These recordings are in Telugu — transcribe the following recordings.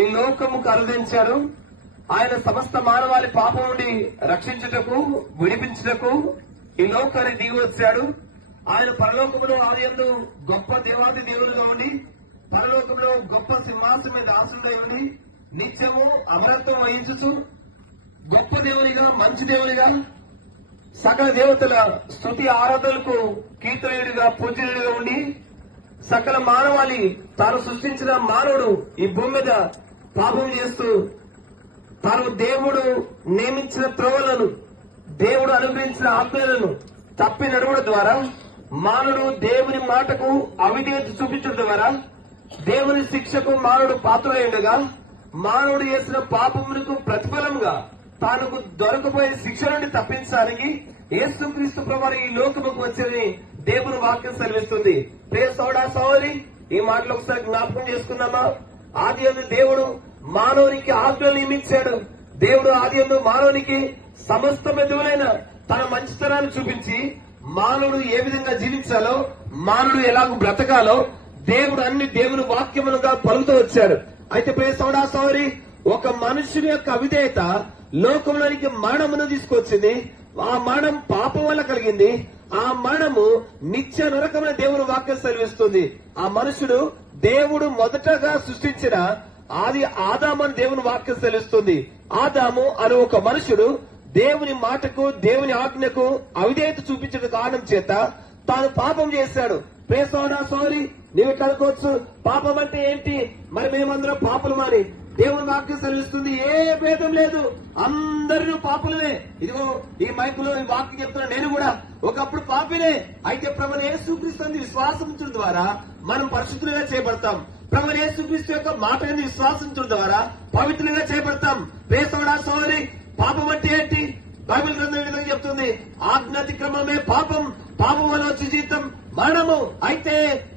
ఈ లోకముకు అనుదించాడు. ఆయన సమస్త మానవాళి పాపం నుండి రక్షించుటకు, విడిపించుటకు ఈ లోకాన్ని దిగి వచ్చాడు. ఆయన పరలోకములో ఆదియందు గొప్ప దేవాది దేవునిగా ఉండి, పరలోకంలో గొప్ప సింహాసనం మీద ఆసనుడై ఉండి, నిత్యము అమరత్వం వహించుచు గొప్ప దేవునిగా, మంచి దేవునిగా, సకల దేవతల స్తుతి ఆరాధనలకు కీర్తనీయుడిగా, పూజనీయుడిగా ఉండి, సకల మానవాళి తాను సృష్టించిన మానవుడు ఈ భూమి మీద పాపం చేస్తూ తాను దేవుడు నియమించిన త్రోవలను, దేవుడు అనుగ్రహించిన ఆజ్ఞలను తప్పి నడవడం ద్వారా మానవుడు దేవుని మాటకు అవిధేయత చూపించడం ద్వారా దేవుని శిక్షకు మానవుడు పాత్రలై ఉండగా, మానవుడు చేసిన పాపములకు ప్రతిఫలంగా తానుకు దొరకపోయే శిక్ష నుండి తప్పించడానికి యేసుక్రీస్తు ప్రభువు ఈ లోకముకు వచ్చని దేవుని వాక్యం సెలవిస్తుంది. ప్రియ సోదరి, ఈ మాటలు ఒకసారి జ్ఞాపకం చేసుకున్నామా? ఆదియందు దేవుడు మానవునికి ఆజ్ఞలు నియమించాడు. దేవుడు ఆదియందు మానవునికి సమస్త మెదువులైన తన మంచితనాన్ని చూపించి మానవుడు ఏ విధంగా జీవించాలో, మానవుడు ఎలాగో బ్రతకాలో దేవుడు అన్ని దేవుని వాక్యములుగా పలుకుతూ వచ్చాడు. అయితే ప్రియ సోదరి, ఒక మనుషుని యొక్క అవిధేయత లోకంలోనికి మరణమును తీసుకొచ్చింది. ఆ మరణం పాపం వల్ల కలిగింది. ఆ మరణము నిత్య నరకమైన దేవుని వాక్యం సెలవిస్తుంది. ఆ మనుషుడు దేవుడు మొదటగా సృష్టించిన ఆదాము అని దేవుని వాక్యం సెలవిస్తుంది. ఆదాము అను ఒక మనుషుడు దేవుని మాటకు, దేవుని ఆజ్ఞకు అవిధేయత చూపించిన కారణం చేత తాను పాపం చేశాడు. ప్రియ సోదరి, నీవు కనుకోవచ్చు, పాపం అంటే ఏంటి? మరి మేమందరం పాపులమని దేవుని వాక్యం సెలవిస్తుంది. ఏ భేదం లేదు, అందరూ పాపులమే. ఇదిగో ఈ మైకులో ఈ వాక్యం చెప్తున్నా, నేను కూడా ఒకప్పుడు పాపినే. అయితే ప్రభువైన యేసుక్రీస్తు విశ్వాసించడం ద్వారా మనం పరిశుద్ధులుగా చేయబడతాం. ప్రభువైన యేసుక్రీస్తు యొక్క మాట విశ్వాసించడం ద్వారా పవిత్రులుగా చేయబడతాం. ప్రియ సోదరి, పాపం అంటే ఏంటి? బైబిల్ గ్రంథం ఈ విధంగా చెప్తుంది, ఆజ్ఞాతిక్రమమే పాపం, పాపం వల్ల వచ్చే జీతం మరణము. అయితే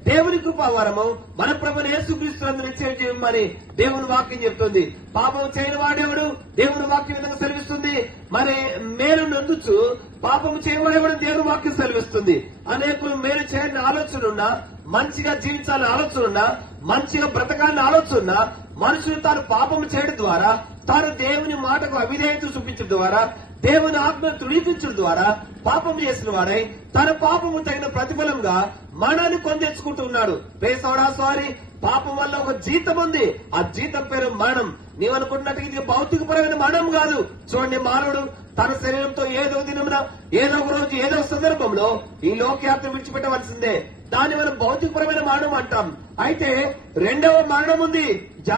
దేవుని కృపావరము మన ప్రభువైన యేసుక్రీస్తు నిశ్చయించమని దేవుని వాక్యం చెప్తుంది. పాపం చేయని వాడేవాడు దేవుని వాక్యం విధంగా సెలవిస్తుంది. మరి మేలు నందుచు పాపము చేయవాడేవాడు దేవుని వాక్యం సెలవిస్తుంది. అనేకులు మేలు చేయని ఆలోచన ఉన్నా, మంచిగా జీవించాలని ఆలోచన ఉన్నా, మంచిగా బ్రతకాలని ఆలోచన ఉన్నా, మనుషులు తాను పాపము చేయడం ద్వారా, తాను దేవుని మాటకు అవిధేయత చూపించడం ద్వారా, దేవుని ఆత్మను తృణీకరించడం ద్వారా పాపం చేసిన వాడై తన పాపము తగిన ప్రతిఫలంగా మరణాన్ని కొందెచ్చుకుంటున్నాడు. సోదరి, పాపం వల్ల ఒక జీతం ఉంది. ఆ జీతం పేరు మరణం. నీవనుకుంటున్నట్టు ఇది భౌతికపరమైన మరణం కాదు. చూడండి, మానవుడు తన శరీరంతో ఏదో దినమున, ఏదో ఒక రోజు, ఏదో సందర్భంలో ఈ లోకయాత్ర విడిచిపెట్టవలసిందే. దాన్ని మనం భౌతికపరమైన మరణం అంటాం. అయితే రెండవ మరణం ఉంది.